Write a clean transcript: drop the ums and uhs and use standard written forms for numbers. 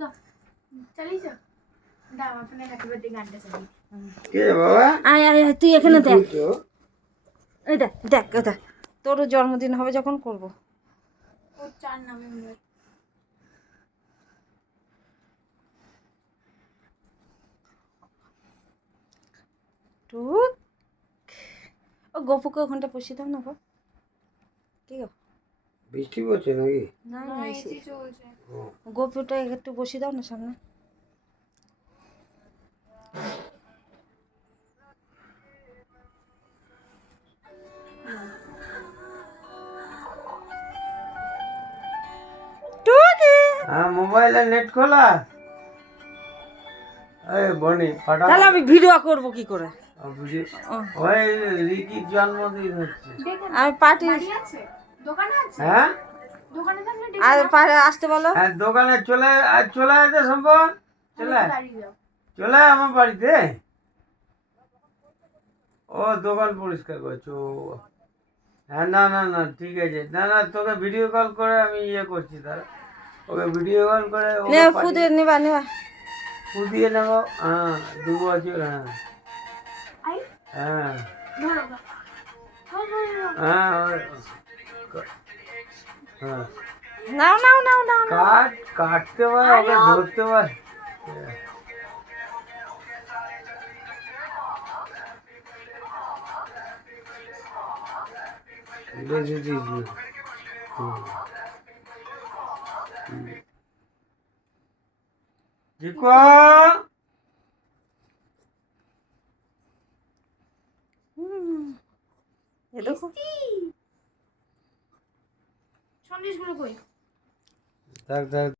দাও চালিয়েছ দাও আপনার হ্যাপি বার্থডে গানটা চালিয়ে কে বাবা আয় আয় আয়, তুই এখানে দেখ, করছো? এই দেখ দেখ দেখ, তোরও জন্মদিন হবে যখন করব। ওর 4 নভেম্বর। টুক ও গপুকে ওখানটা বসিয়ে দাও না গো। কি গো? বৃষ্টি পড়ছে নাকি? না না, এসি চলছে। গপুটা একটু বসিয়ে দাও না সামনে। টুকি হ্যাঁ মোবাইলে নেট খোলা। এই বনি ফাটা তাহলে আমি ভিডিও করব কি করে? ওই রিকির জন্মদিন হচ্ছে। আমি পার্টি বাড়ি আছে দোকানে আছে হ্যাঁ দোকানে থাকলে আর আসতে বলো। হ্যাঁ দোকানে চলে যেতে সম্ভব চলে আয়। দাঁড়িয়ে যাও চলে আয় আমার বাড়িতে। ও দোকান পরিষ্কার করছো। হ্যাঁ না না না ঠিক আছে, না না তোকে ভিডিও কল করে আমি ইয়ে করছি, তাহলে ওকে ভিডিও কল করে নে ফুদে নেবা নেবা। ফুদিয়ে নেবো। হ্যাঁ 2 বছর। হ্যাঁ আই হ্যাঁ ধরো ধরো হ্যাঁ হ্যাঁ নাও নাও নাও নাও নাও। কাটতে পারে, ওকে ধরতে পারে। এ দেখো সন্দেশগুলো কই দেখ দেখ